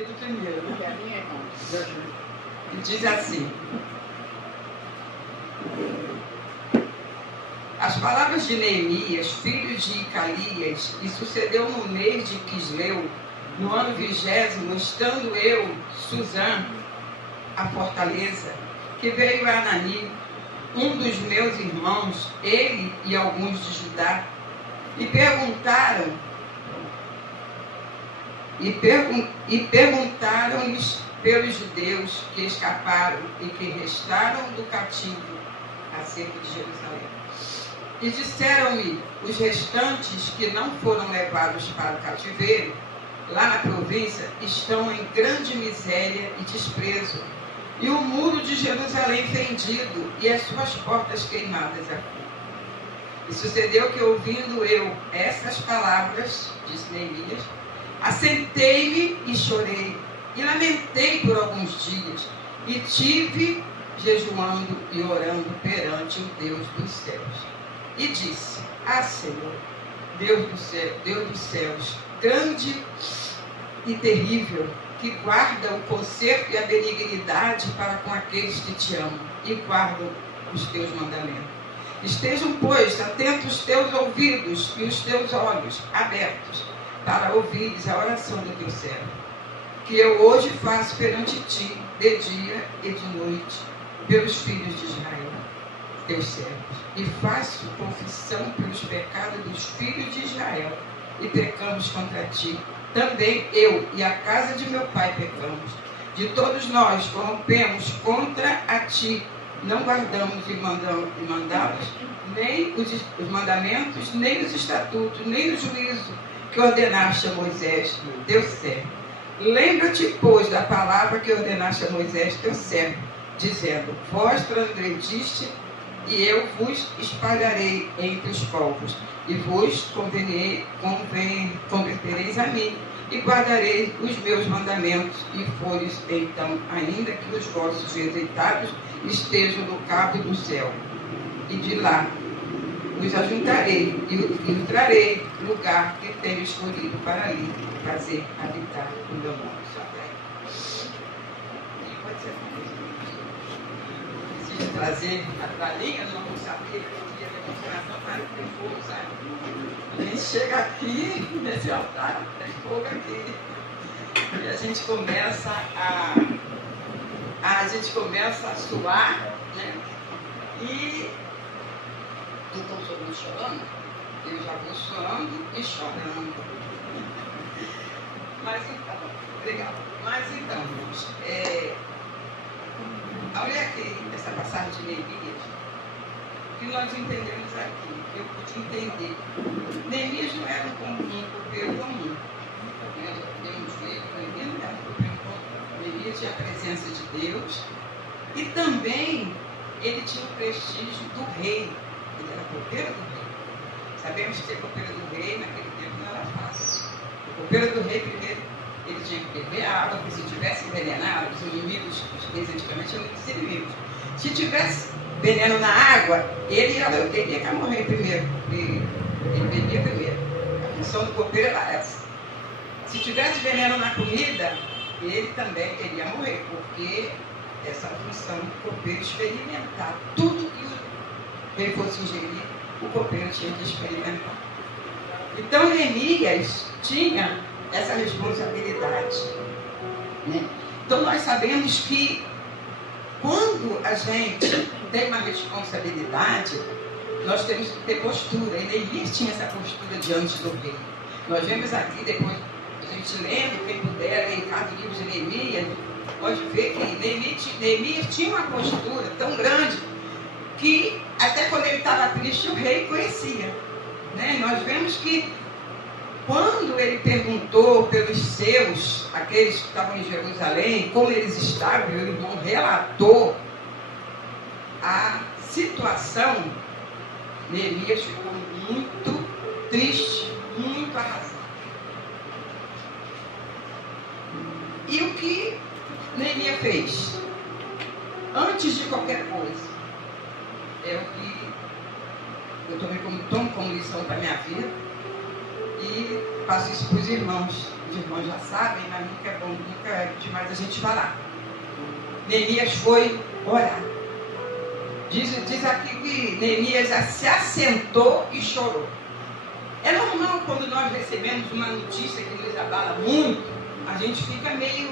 capítulo 1, Que é a minha irmã. e diz assim: as palavras de Neemias, filho de Icalias, e sucedeu no mês de Quisleu, no ano 20º, estando eu, Suzã, a fortaleza, que veio a Anani, um dos meus irmãos, ele e alguns de Judá, e perguntaram-lhes pelos judeus que escaparam e que restaram do cativo acerca de Jerusalém. E disseram-me, os restantes que não foram levados para o cativeiro, lá na província, estão em grande miséria e desprezo, e o muro de Jerusalém fendido, e as suas portas queimadas a fogo. E sucedeu que, ouvindo eu essas palavras, disse Neemias, assentei-me e chorei, e lamentei por alguns dias, e tive jejuando e orando perante o Deus dos céus. E disse, Senhor, Deus dos céus, grande e terrível, que guarda o conserto e a benignidade para com aqueles que te amam e guardam os teus mandamentos. Estejam, pois, atentos os teus ouvidos e os teus olhos abertos para ouvires a oração do teu servo, que eu hoje faço perante ti, de dia e de noite, pelos filhos de Israel, teus servos, e faço confissão pelos pecados dos filhos de Israel, e pecamos contra ti. Também eu e a casa de meu pai pecamos. De todos nós corrompemos contra a ti, não guardamos e mandamos nem os mandamentos, nem os estatutos, nem o juízo que ordenaste a Moisés, teu servo. Lembra-te, pois, da palavra que ordenaste a Moisés, teu servo, dizendo, vós transgrediste, e eu vos espalharei entre os povos, e vos convertereis a mim, e guardareis os meus mandamentos, e fores então, ainda que os vossos rejeitados estejam no cabo do céu, e de lá os ajuntarei, e o trarei lugar que tenho escolhido para ali fazer habitar o meu nome. Pode ser preciso trazer a linha, não vou saber que a demonstração para que tem fogo, sabe? A gente chega aqui, nesse altar, tem fogo aqui. E a gente começa a suar, né? E então todo mundo chorando, eu já vou suando e chorando. Mas então, obrigada. Mas então, irmãos, olha aqui essa passagem de Neemias, que nós entendemos aqui, que eu pude entender. Neemias não era um copeiro comum. Nós podemos ver que Neemias não era um copeiro comum. Neemias tinha a presença de Deus e também ele tinha o prestígio do rei. Ele era copeiro do rei. Sabemos que ser copeiro do rei naquele tempo não era fácil. O copeiro do rei, primeiro, ele tinha que beber água, porque se tivesse envenenado, os inimigos, os reis antigamente tinham muitos inimigos. Se tivesse veneno na água, ele ia morrer primeiro. Ele bebia primeiro. A função do copeiro era essa. Se tivesse veneno na comida, ele também iria morrer, porque essa é a função do copeiro, experimentar tudo que o rei fosse ingerir, o copeiro tinha que experimentar. Então, Neemias tinha essa responsabilidade, né? Então, nós sabemos que quando a gente tem uma responsabilidade, nós temos que ter postura. E Neemias tinha essa postura diante do rei. Nós vemos aqui, depois, a gente lendo, quem puder, ler em cada livro de Neemias, pode ver que Neemias tinha uma postura tão grande que até quando ele estava triste, o rei conhecia, né? Nós vemos que quando ele perguntou pelos seus, aqueles que estavam em Jerusalém, como eles estavam, o irmão relatou a situação, Neemias ficou muito triste, muito arrasado. E o que Neemias fez? Antes de qualquer coisa, é o que eu tomo como lição para a minha vida, E passo isso para os irmãos. Os irmãos já sabem, mas nunca é bom, nunca é demais a gente falar. Neemias foi orar. Diz aqui que Neemias se assentou e chorou. É normal quando nós recebemos uma notícia que nos abala muito, a gente fica meio,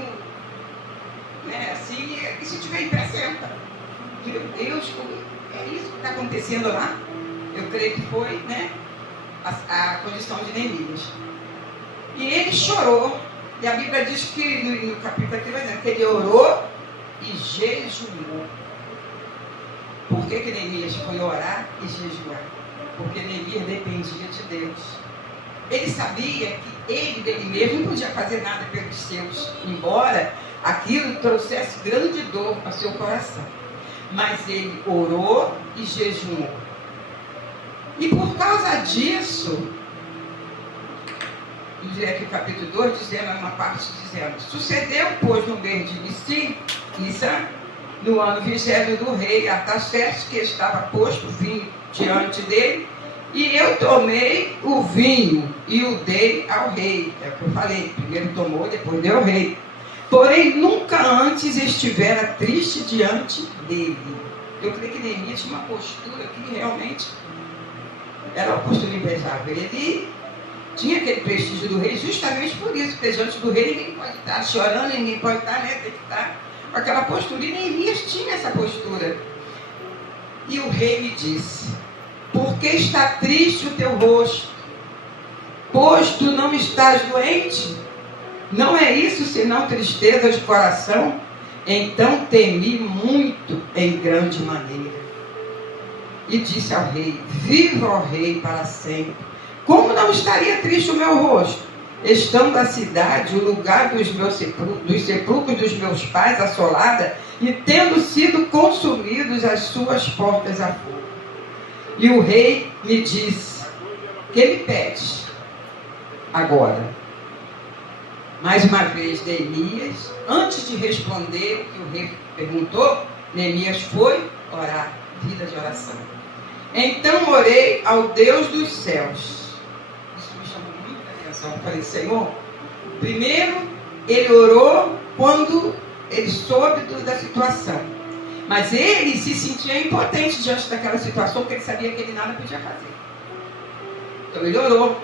né, assim, e se tiver em pé, senta. Meu Deus, é isso que está acontecendo lá? Eu creio que foi, né, a condição de Neemias. E ele chorou, e a Bíblia diz que no capítulo aqui vai dizer que ele orou e jejuou. Por que Neemias foi orar e jejuar? Porque Neemias dependia de Deus. Ele sabia que ele, dele mesmo, não podia fazer nada pelos seus, embora aquilo trouxesse grande dor ao seu coração. Mas ele orou e jejuou. E por causa disso, diz aqui o capítulo 2, dizendo uma parte dizendo: sucedeu, pois, no mês de Nissan, no ano 20º do rei Artaxerxes, que estava posto o vinho diante dele, e eu tomei o vinho e o dei ao rei. É o que eu falei, primeiro tomou, depois deu ao rei. Porém, nunca antes estivera triste diante dele. Eu creio que Neemias tinha uma postura que realmente era uma postura invejável. Ele tinha aquele prestígio do rei justamente por isso, porque diante do rei ninguém pode estar chorando, ninguém pode estar, né, tem que estar com aquela postura. E Neemias tinha essa postura. E o rei me disse: por que está triste o teu rosto? Pois tu não estás doente? Não é isso senão tristeza de coração? Então temi muito em grande maneira. E disse ao rei: viva, ó rei, para sempre. Como não estaria triste o meu rosto, estando a cidade, o lugar dos sepulcros dos meus pais assolada, e tendo sido consumidos as suas portas a fogo? E o rei me disse: que me pedes agora? Mais uma vez, Neemias, antes de responder o que o rei perguntou, Neemias foi orar, vida de oração. Então orei ao Deus dos céus. Isso me chamou muita atenção. Eu falei: Senhor, primeiro ele orou quando ele soube da situação. Mas ele se sentia impotente diante daquela situação, porque ele sabia que ele nada podia fazer. Então ele orou.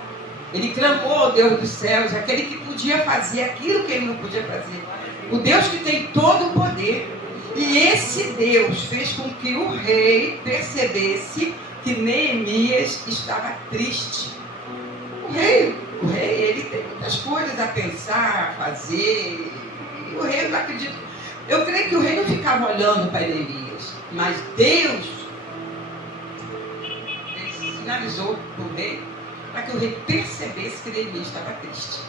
Ele clamou ao Deus dos céus, aquele que podia fazer aquilo que ele não podia fazer. O Deus que tem todo o poder. E esse Deus fez com que o rei percebesse que Neemias estava triste. O rei, ele tem muitas coisas a pensar, a fazer. E o rei, não acredito. Eu creio que o rei não ficava olhando para Neemias, mas Deus sinalizou para o rei, para que o rei percebesse que Neemias estava triste.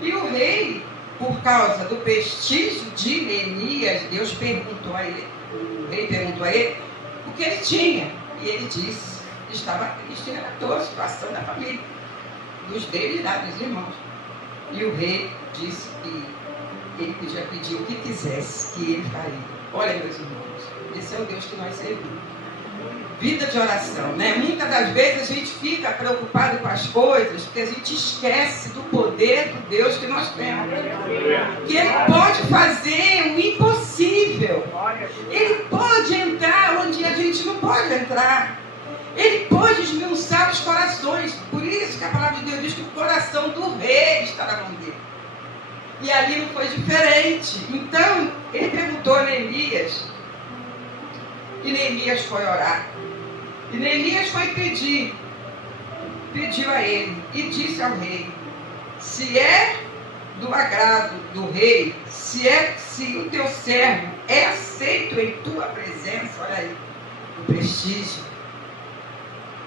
E o rei, por causa do prestígio de Neemias, Deus perguntou a ele, o rei perguntou a ele o que ele tinha. E ele disse que estava triste, relatou a situação da família, dos dele e dos irmãos. E o rei disse que ele podia pedir o que quisesse, que ele faria. Olha, meus irmãos, esse é o Deus que nós servimos. Vida de oração, né? Muitas das vezes a gente fica preocupado com as coisas, porque a gente esquece do poder do Deus que nós temos. Que Ele pode fazer o impossível. Ele pode entrar onde a gente não pode entrar. Ele pode esmiuçar os corações. Por isso que a palavra de Deus diz que o coração do rei está na mão dele. E ali não foi diferente. Então, ele perguntou a Neemias. E Neemias foi orar. E Neemias foi pediu a ele e disse ao rei: se é do agrado do rei, se o teu servo é aceito em tua presença, olha aí, o prestígio,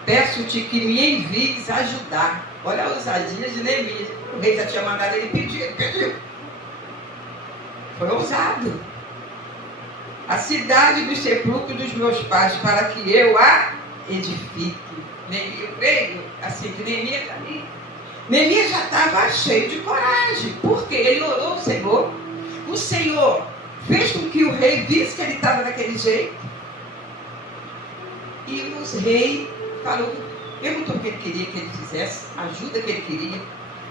peço-te que me envies ajudar. Olha a ousadia de Neemias. O rei já tinha mandado ele pedir, ele pediu. Foi ousado. A cidade dos sepulcros dos meus pais, para que eu a edifique. Eu creio, assim, que Neemias já estava cheio de coragem, porque ele orou ao Senhor. O Senhor fez com que o rei visse que ele estava daquele jeito. E o rei falou: perguntou o que ele queria que ele fizesse, a ajuda que ele queria.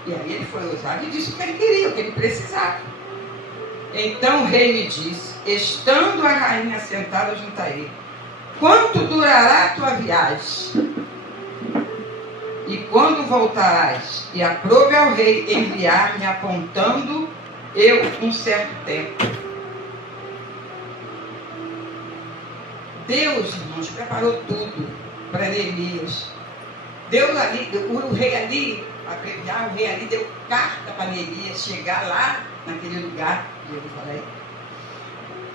E aí ele foi ousado e disse o que ele queria, o que ele precisava. Então o rei me disse, estando a rainha sentada junto a ele, quanto durará a tua viagem? E quando voltarás? E aprove ao rei enviar-me apontando eu um certo tempo. Deus, irmãos, preparou tudo para Neemias. Deus ali, o rei ali, abreviar, o rei ali deu carta para Neemias chegar lá naquele lugar de Jerusalém.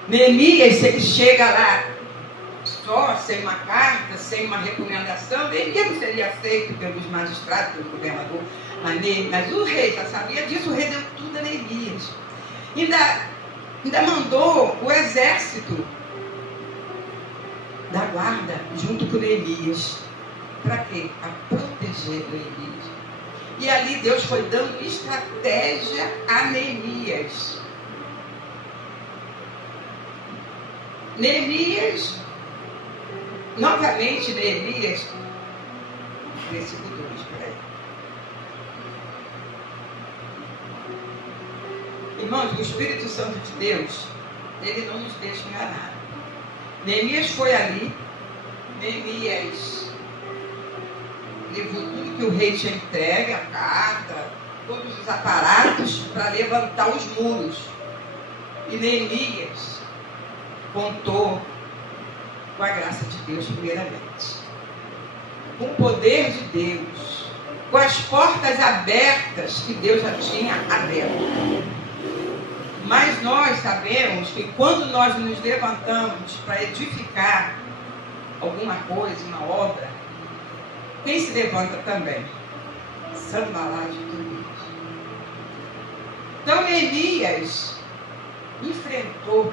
Neemias, se ele chega lá só, sem uma carta, sem uma recomendação, Neemias não seria aceito pelos magistrados, pelo governador. Mas o rei já sabia disso, o rei deu tudo a Neemias. Ainda mandou o exército da guarda junto com Neemias. Para quê? Para proteger Neemias. E ali Deus foi dando estratégia a Neemias. Neemias, novamente Neemias, versículo 2, peraí. Irmãos, o Espírito Santo de Deus, ele não nos deixa enganar. Neemias foi ali, Neemias levou tudo que o rei tinha entregue, a carta, todos os aparatos para levantar os muros. E Neemias contou com a graça de Deus primeiramente, com o poder de Deus, com as portas abertas que Deus já tinha aberto. Mas nós sabemos que quando nós nos levantamos para edificar alguma coisa, uma obra, quem se levanta também? Sambalá de Tobias. Então Neemias enfrentou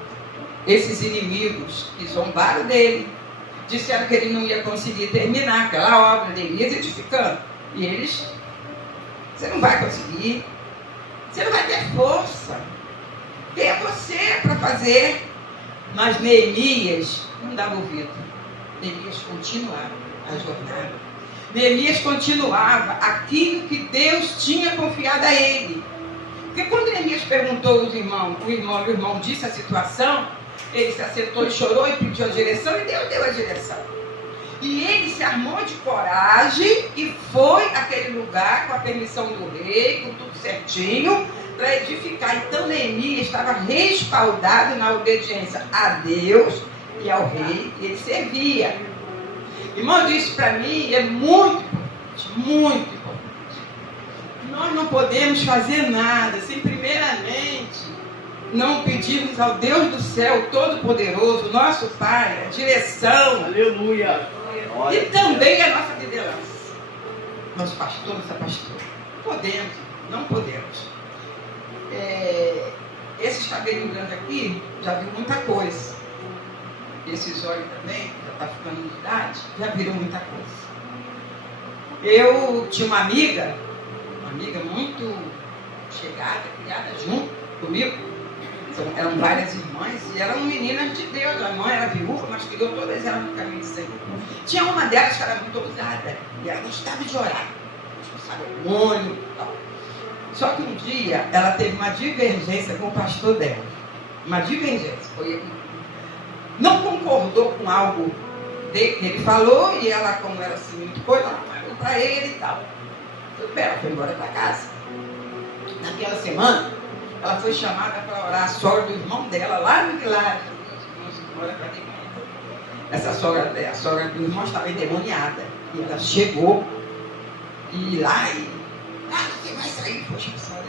esses inimigos que zombaram dele, disseram que ele não ia conseguir terminar aquela obra, Neemias edificando. E eles, você não vai conseguir, você não vai ter força. Quem é você para fazer? Mas Neemias não dava ouvido. Neemias continuava a jornada. Neemias continuava aquilo que Deus tinha confiado a ele. Porque quando Neemias perguntou aos irmãos, o irmão disse a situação, ele se acertou e chorou e pediu a direção e Deus deu a direção. E ele se armou de coragem e foi àquele lugar com a permissão do rei, com tudo certinho, para edificar. Então Neemias estava respaldado na obediência a Deus e ao rei, e ele servia. Irmão, isso para mim é muito importante, muito importante. Nós não podemos fazer nada sem primeiramente não pedirmos ao Deus do céu Todo-Poderoso, nosso Pai, a direção. Aleluia. E também a nossa liderança. Nosso pastor, nossa pastora. Podemos, não podemos. Esse cabelinho grande aqui já viu muita coisa. Esses olhos também, já está ficando de idade, já viram muita coisa. Eu tinha uma amiga muito chegada, criada junto comigo. Então, eram várias irmãs e eram meninas de Deus. A mãe era viúva, mas criou todas elas no caminho do Senhor. Tinha uma delas que era muito ousada e ela gostava de orar, expulsava o demônio e tal. Só que um dia ela teve uma divergência com o pastor dela. Uma divergência. Não concordou com algo que ele falou e ela, como era assim muito coisa, ela falou para ele e tal. Ela foi embora para casa. Naquela semana, ela foi chamada para orar a sogra do irmão dela, lá no vilarejo. Essa sogra, a sogra do irmão estava endemoniada. E ela chegou e lá você vai sair, foi expulsada.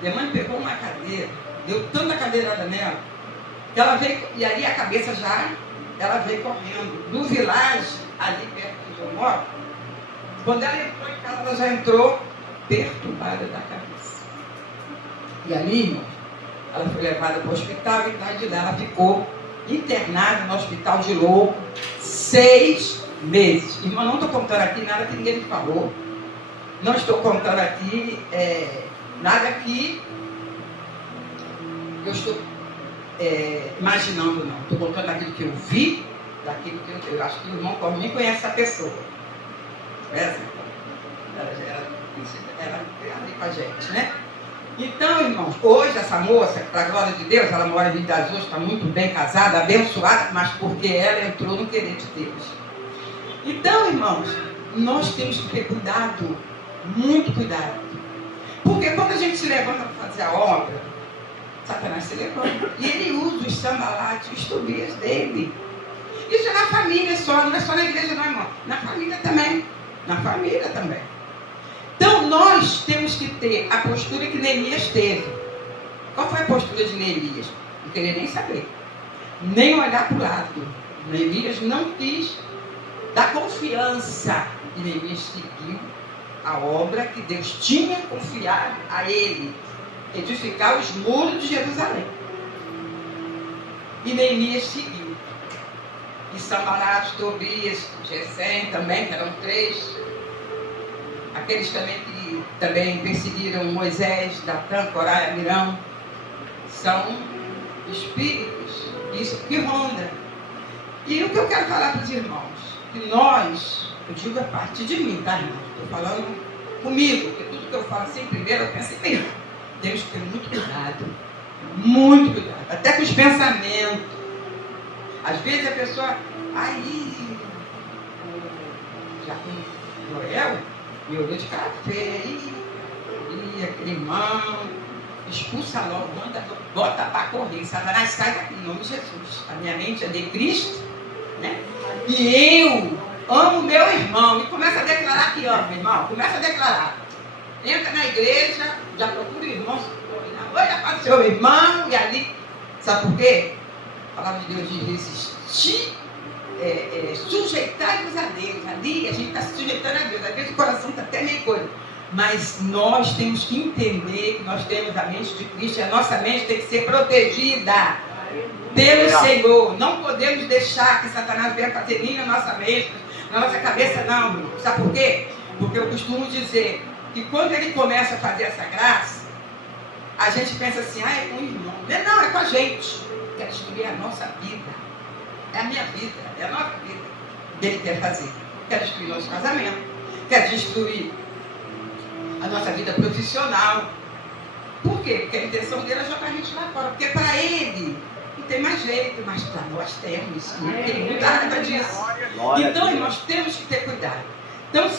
Minha mãe pegou uma cadeira, deu tanta cadeirada nela, que ela veio, e ali a cabeça já, ela veio correndo. Do vilarejo, ali perto do eu moro, quando ela entrou em casa, ela já entrou perturbada da cabeça. E ali, irmão, ela foi levada para o hospital e de lá ela ficou internada no hospital de Louco 6 meses. Irmão, não estou contando aqui nada que ninguém me falou. Não estou contando aqui nada que eu estou imaginando, não. Estou contando aquilo que eu vi, daquilo que eu acho que o irmão por mim conhece essa pessoa. Ela ali com a gente, né? Então, irmãos, hoje essa moça, para a glória de Deus, ela mora em Rio das Ostras, está muito bem casada, abençoada, mas porque ela entrou no querer de Deus. Então, irmãos, nós temos que ter cuidado, muito cuidado. Porque quando a gente se levanta para fazer a obra, Satanás se levanta. E ele usa os sambalates, os Tobias dele. Isso é na família só, não é só na igreja não, irmão. Na família também. Na família também. Então, nós temos que ter a postura que Neemias teve. Qual foi a postura de Neemias? Não queria nem saber. Nem olhar para o lado. Neemias não quis dar confiança. E Neemias seguiu a obra que Deus tinha confiado a ele. Edificar os muros de Jerusalém. E Neemias seguiu. E Sanbalat, Tobias, Gesem também, que eram 3. Aqueles também que também perseguiram Moisés, Datã, Corá e Amirão, são espíritos, isso que ronda. E o que eu quero falar para os irmãos, que nós, eu digo a partir de mim, tá, irmão? Estou falando comigo, porque tudo que eu falo assim, primeiro eu penso em mim. Temos que ter muito cuidado, até com os pensamentos. Às vezes a pessoa, já com Joel, me olhou de café, e aquele irmão, expulsa logo, manda, bota para correr, Satanás sai daqui, em nome de Jesus. A minha mente é de Cristo, né? E eu amo meu irmão, e começa a declarar aqui, ó, meu irmão, começa a declarar. Entra na igreja, já procura o irmão, olha para o seu irmão, e ali, sabe por quê? A palavra de Deus diz resistir, sujeitar-nos a Deus. Ali a gente está se sujeitando a Deus. Às vezes o coração está até meio coisa. Mas nós temos que entender que nós temos a mente de Cristo e a nossa mente tem que ser protegida pelo Senhor. Não podemos deixar que Satanás venha fazer ninho na nossa mente, na nossa cabeça, não. Sabe por quê? Porque eu costumo dizer que quando ele começa a fazer essa graça, a gente pensa assim, é com o irmão. Não, é com a gente. Quer destruir a nossa vida. É a minha vida, é a nossa vida. Ele quer fazer. Quer destruir nosso casamento. Quer destruir a nossa vida profissional. Por quê? Porque a intenção dele é jogar a gente lá fora. Porque para ele não tem mais jeito, mas para nós temos. Não tem muita raiva disso. Então, nós temos que ter cuidado. Então,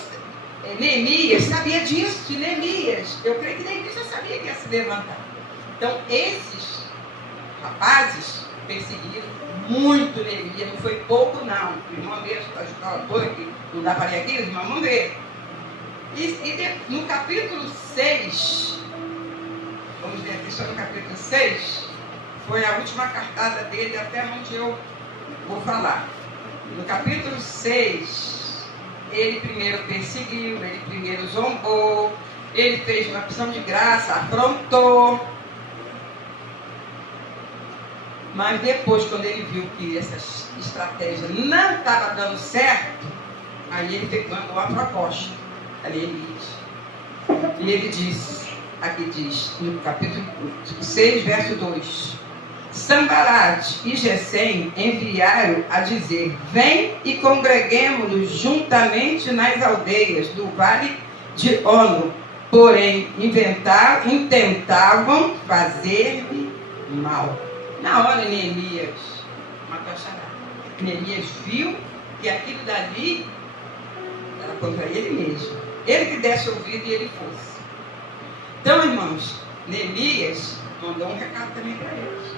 Neemias sabia disso. E Neemias, eu creio que Neemias já sabia que ia se levantar. Então, esses rapazes perseguiram muito Neemias, não foi pouco não. O irmão dele, a escola toda aqui, não dá para ir aqui, os irmãos vão ver. E no capítulo 6, vamos ver aqui só no capítulo 6, foi a última cartada dele até onde eu vou falar. No capítulo 6, ele primeiro perseguiu, ele primeiro zombou, ele fez uma opção de graça, afrontou. Mas depois, quando ele viu que essa estratégia não estava dando certo, aí ele mandou uma proposta a Neemias. E ele disse, aqui diz, no capítulo 6, verso 2, Sanbalat e Gesem enviaram a dizer, vem e congreguemo-nos juntamente nas aldeias do vale de Ono, porém intentavam fazer-me mal. Na hora Neemias matou a charada. Neemias viu que aquilo dali era contra ele mesmo. Ele que desse ouvido e ele fosse. Então, irmãos, Neemias mandou um recado também para eles.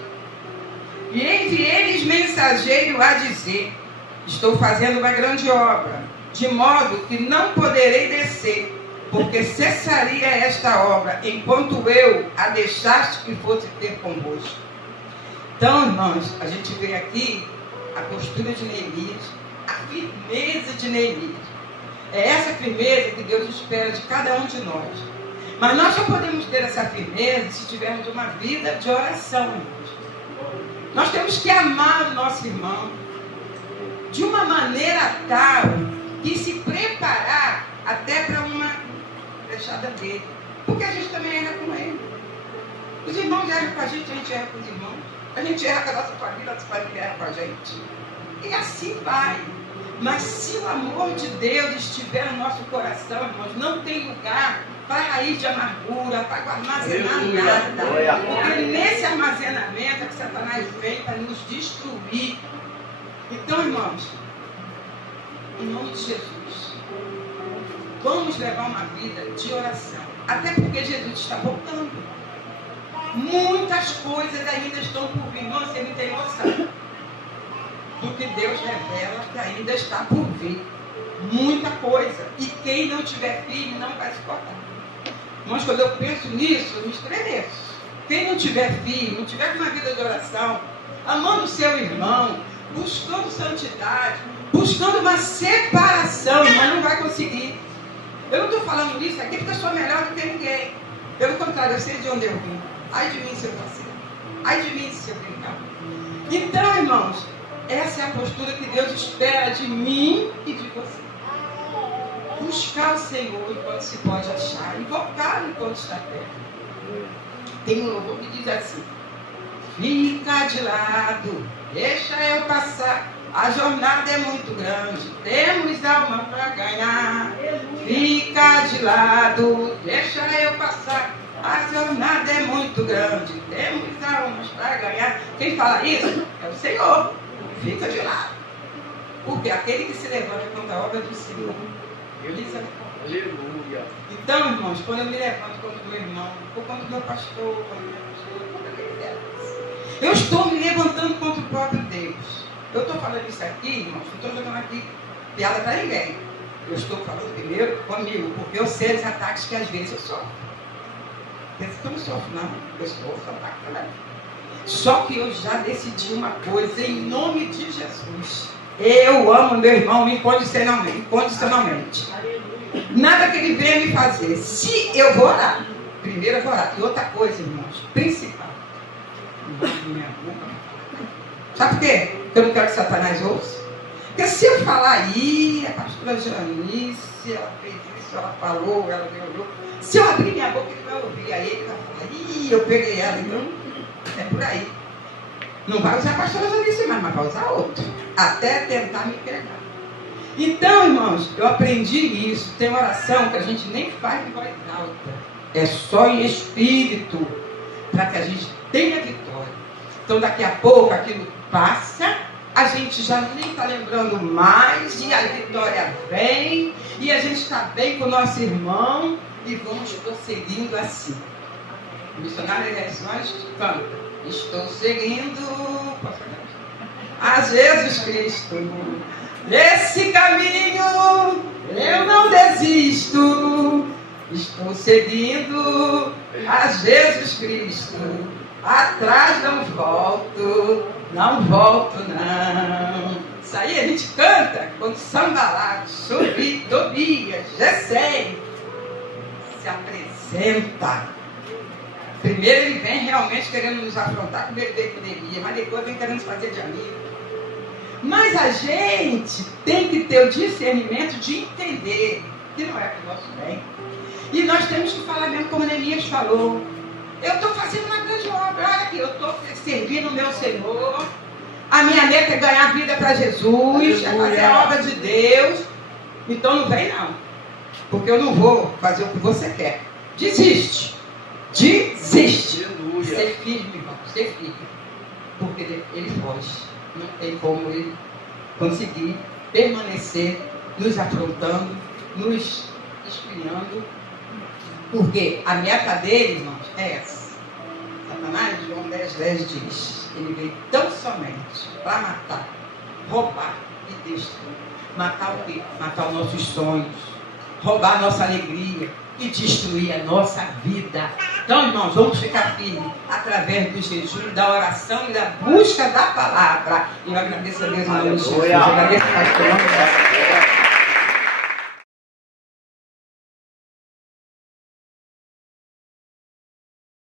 E enviei-lhes mensageiro a dizer, estou fazendo uma grande obra, de modo que não poderei descer, porque cessaria esta obra, enquanto eu a deixaste que fosse ter convosco. Então, irmãos, a gente vê aqui a postura de Neemias, a firmeza de Neemias. É essa firmeza que Deus espera de cada um de nós. Mas nós só podemos ter essa firmeza se tivermos uma vida de oração, irmãos. Nós temos que amar o nosso irmão de uma maneira tal que se preparar até para uma fechada dele. Porque a gente também erra com ele. Os irmãos erram com a gente erra com os irmãos. A gente erra com a nossa família erra com a gente. E assim vai. Mas se o amor de Deus estiver no nosso coração, irmãos, não tem lugar para raiz de amargura, para armazenar nada. Porque nesse armazenamento é que Satanás vem para nos destruir. Então, irmãos, em nome de Jesus, vamos levar uma vida de oração. Até porque Jesus está voltando. Muitas coisas ainda estão por vir. Irmão, você não tem noção do que Deus revela que ainda está por vir. Muita coisa. E quem não tiver filho não vai se cortar. Mas quando eu penso nisso, eu me estremeço. Quem não tiver filho, não tiver uma vida de oração, amando o seu irmão, buscando santidade, buscando uma separação, mas não vai conseguir. Eu não estou falando isso aqui porque eu sou melhor do que ninguém. Pelo contrário, eu sei de onde eu vim. Ai de mim se eu parceiro. Ai de mim se eu brincar. Então, irmãos, essa é a postura que Deus espera de mim e de você. Buscar o Senhor enquanto se pode achar, invocar enquanto está perto. Tem um louvor que diz assim: fica de lado, deixa eu passar, a jornada é muito grande, temos alma para ganhar. Fica de lado, deixa eu passar, a jornada é muito grande, temos almas para ganhar. Quem fala isso é o Senhor. Fica de lado, porque aquele que se levanta contra a obra do Senhor, eu lhes acordo. Aleluia. Então, irmãos, quando eu me levanto contra o meu irmão, ou contra o meu pastor, contra o meu pastor, contra quem der, eu estou me levantando contra o próprio Deus. Eu estou falando isso aqui, irmãos, não estou jogando aqui piada para ninguém. Eu estou falando primeiro comigo, porque eu sei os ataques que às vezes eu sofro. Pensa que eu não sofro, não. Eu sofro ataque também. Só que eu já decidi uma coisa, em nome de Jesus. Eu amo meu irmão incondicionalmente. Nada que ele venha me fazer. Se eu vou orar, primeiro eu vou orar. E outra coisa, irmãos, principal. Sabe por quê? Porque eu não quero que Satanás ouça. Porque se eu falar aí, a pastora Janice, ela fez isso, ela falou, ela violou. Se eu abrir minha boca, ele vai ouvir. Aí ele vai falar, ih, eu peguei ela. Então, é por aí. Não vai usar a pastora Janice mais, mas vai usar outro. Até tentar me pegar. Então, irmãos, eu aprendi isso. Tem oração que a gente nem faz em voz alta. É só em espírito. Para que a gente tenha vitória. Então, daqui a pouco, aquilo passa. A gente já nem está lembrando mais. E a vitória vem. E a gente está bem com o nosso irmão. E vamos prosseguindo assim. O missionário de Reações canta: estou seguindo a Jesus Cristo. Nesse caminho eu não desisto. Estou seguindo a Jesus Cristo. Atrás não volto, não volto não. Isso aí a gente canta quando Sambalat, Subi, Tobias, Gesem se apresenta. Primeiro ele vem realmente querendo nos afrontar com ele veio com Neemias, mas depois vem querendo nos fazer de amigo. Mas a gente tem que ter o discernimento de entender que não é para o nosso bem. E nós temos que falar mesmo como Neemias falou. Eu estou fazendo uma grande obra, olha aqui, eu estou servindo o meu Senhor. A minha meta é ganhar vida para Jesus, é fazer a obra de Deus. Então não vem não, porque eu não vou fazer o que você quer. Desiste. Desiste. Aleluia. Ser firme, irmão, ser firme. Porque ele foge. Não tem como ele conseguir permanecer nos afrontando, nos espinhando. Porque a meta dele, irmãos, é essa. Satanás, João 10:10 diz: ele veio tão somente para matar, roubar e destruir. Matar o quê? Matar os nossos sonhos, roubar a nossa alegria e destruir a nossa vida. Então, irmãos, vamos ficar firmes através do jejum, da oração e da busca da palavra. E eu agradeço a Deus em nome de Jesus. Eu agradeço a pastor.